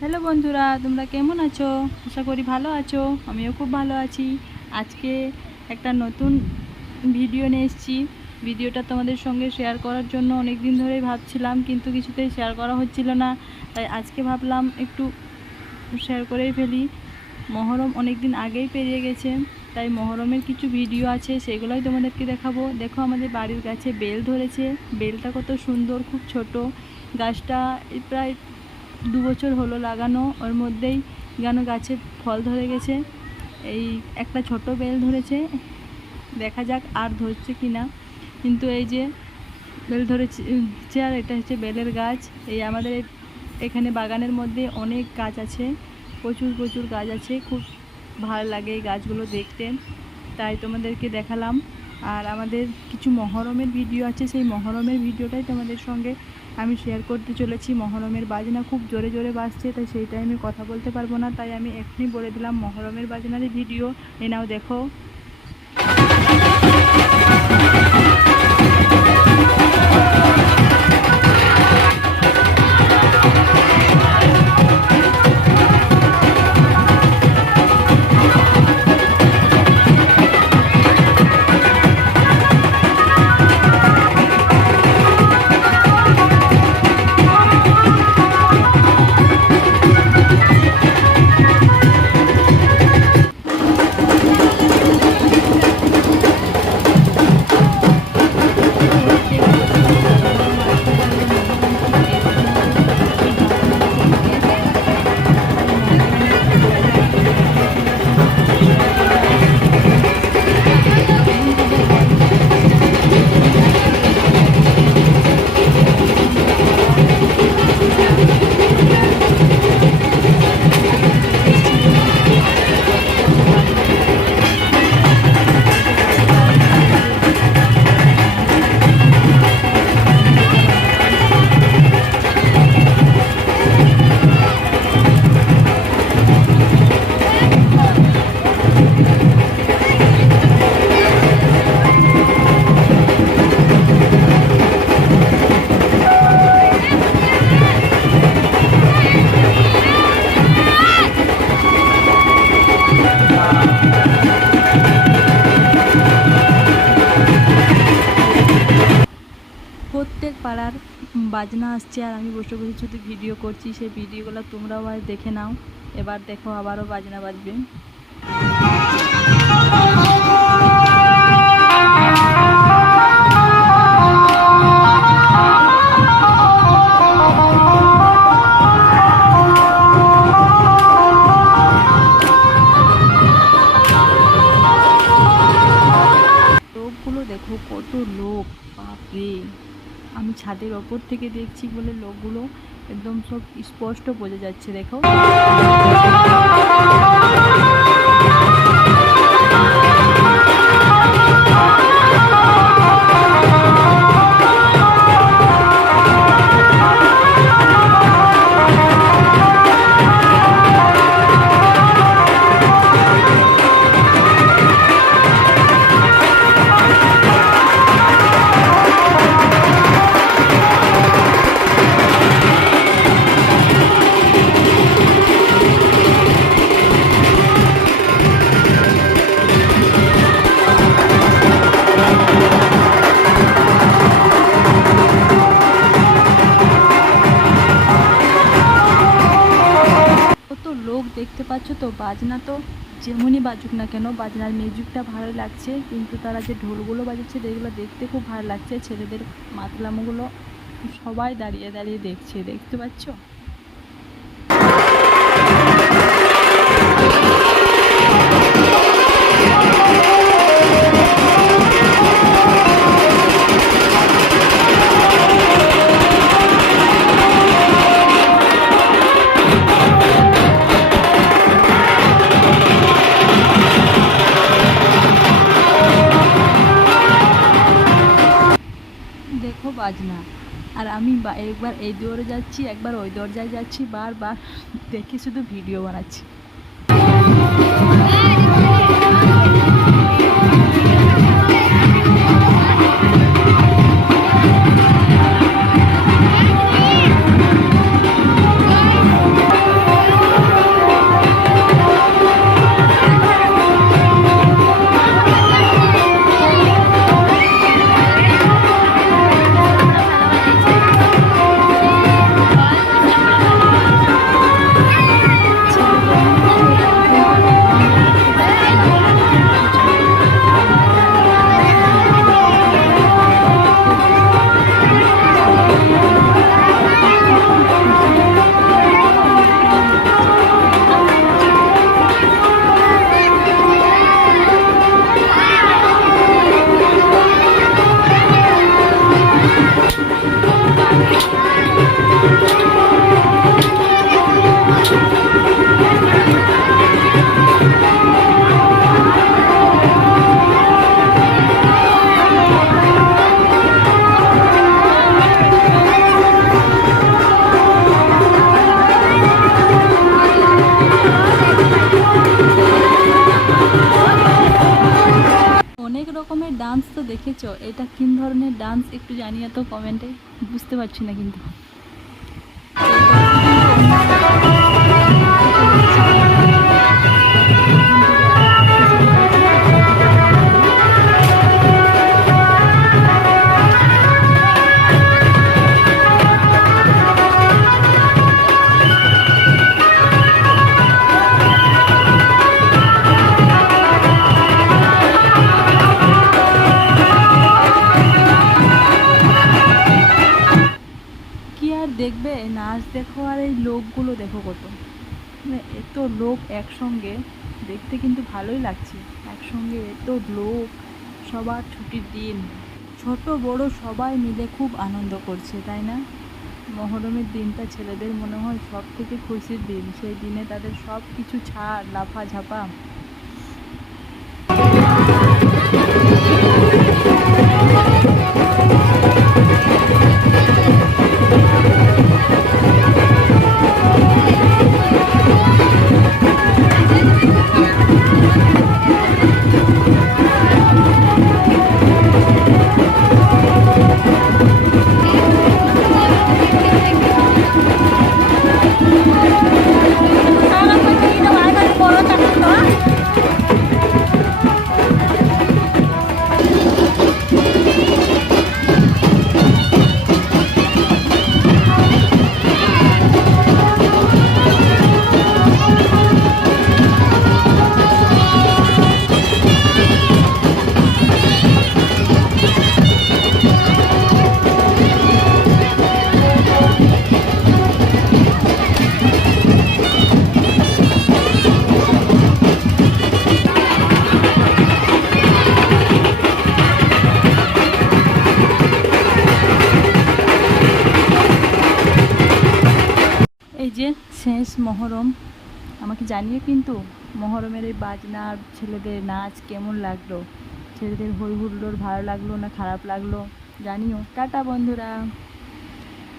Hello বন্ধুরা, তোমরা কেমন আছো? আশা করি ভালো আছো, আমিও খুব ভালো আছি। আজকে একটা নতুন ভিডিও নিয়ে এসেছি। ভিডিওটা তোমাদের সঙ্গে শেয়ার করার জন্য অনেক দিন ধরেই ভাবছিলাম, কিন্তু কিছুতেই শেয়ার করা হচ্ছিল না। তাই আজকে ভাবলাম একটু শেয়ার করেই ফেলি। মহরম অনেক দিন আগেই পেরিয়ে গেছে, তাই মহরমের কিছু ভিডিও আছে, সেগুলোই তোমাদেরকে দেখাবো। দেখো, আমাদের বাড়ির কাছে বেল ধরেছে। বেলটা কত সুন্দর, খুব ছোট। গাছটা প্রায় দু বছর হলো লাগানো, ওর মধ্যেই যেন গাছে ফল ধরে গেছে। এই একটা ছোট বেল ধরেছে, দেখা যাক আর ধরছে কি না। কিন্তু এই যে বেল ধরেছে আর এটা হচ্ছে বেলের গাছ। এই আমাদের এখানে বাগানের মধ্যে অনেক গাছ আছে, প্রচুর প্রচুর গাছ আছে। খুব ভালো লাগে এই গাছগুলো দেখতে। তাই তোমাদেরকে দেখালাম। আর আমাদের কিছু মহরমের ভিডিও আছে, সেই মহরমের ভিডিওটাই তোমাদের সঙ্গে আমি শেয়ার করতে চলেছি। মহরমের বাজনা খুব জোরে জোরে বাজছে, তাই সেই টাইমে কথা বলতে পারব না। তাই আমি এখনই বলে দিলাম, মহরমের বাজনারই ভিডিও এনাও দেখো দেখো। প্রত্যেক পাড়ার বাজনা আসছে আর আমি বসে বসে শুধু ভিডিও করছি, সেই ভিডিওগুলো তোমরাও আর দেখে নাও। এবার দেখো আবারও বাজনা বাজবে। আমি ছাদের ওপর থেকে দেখছি বলে লোকগুলো একদম সব স্পষ্ট বোঝা যাচ্ছে দেখো। দেখতে পাচ্ছ তো, বাজনা তো যেমনই বাজুক না কেন, বাজনার মিউজিকটা ভালো লাগছে, কিন্তু তারা যে ঢোলগুলো বাজাচ্ছে সেগুলো দেখতে খুব ভালো লাগছে। ছেলেদের মাতলামগুলো সবাই দাঁড়িয়ে দাঁড়িয়ে দেখছে, দেখতে পাচ্ছ? আমি একবার এই দৌড়ে যাচ্ছি, একবার ওই দরজায় যাচ্ছি, বারবার দেখে শুধু ভিডিও বানাচ্ছি Hey! দেখেছ? এটা কিন ধরনের ডান্স একটু জানিয়ে তো কমেন্টে বুঝতে পারছি না কিন্তু। নাচ দেখো আর এই লোকগুলো দেখো কত। মানে এত লোক একসঙ্গে, দেখতে কিন্তু ভালোই লাগছে। একসঙ্গে এত লোক, সবার ছুটির দিন। ছোট, বড় সবাই মিলে খুব আনন্দ করছে, তাই না? মহরমের দিনটা ছেলেদের মনে হয় সব থেকে খুশির দিন। সেই দিনে তাদের সব কিছু ছাড় লাফা ঝাপা যে শেষ মহরম, আমাকে জানিয়ে কিন্তু মহরমের এই বাজনা, ছেলেদের নাচ কেমন লাগল? ছেলেদের হই হুল্লোর ভালো লাগল না খারাপ লাগল? জানিও। টাটা বন্ধুরা।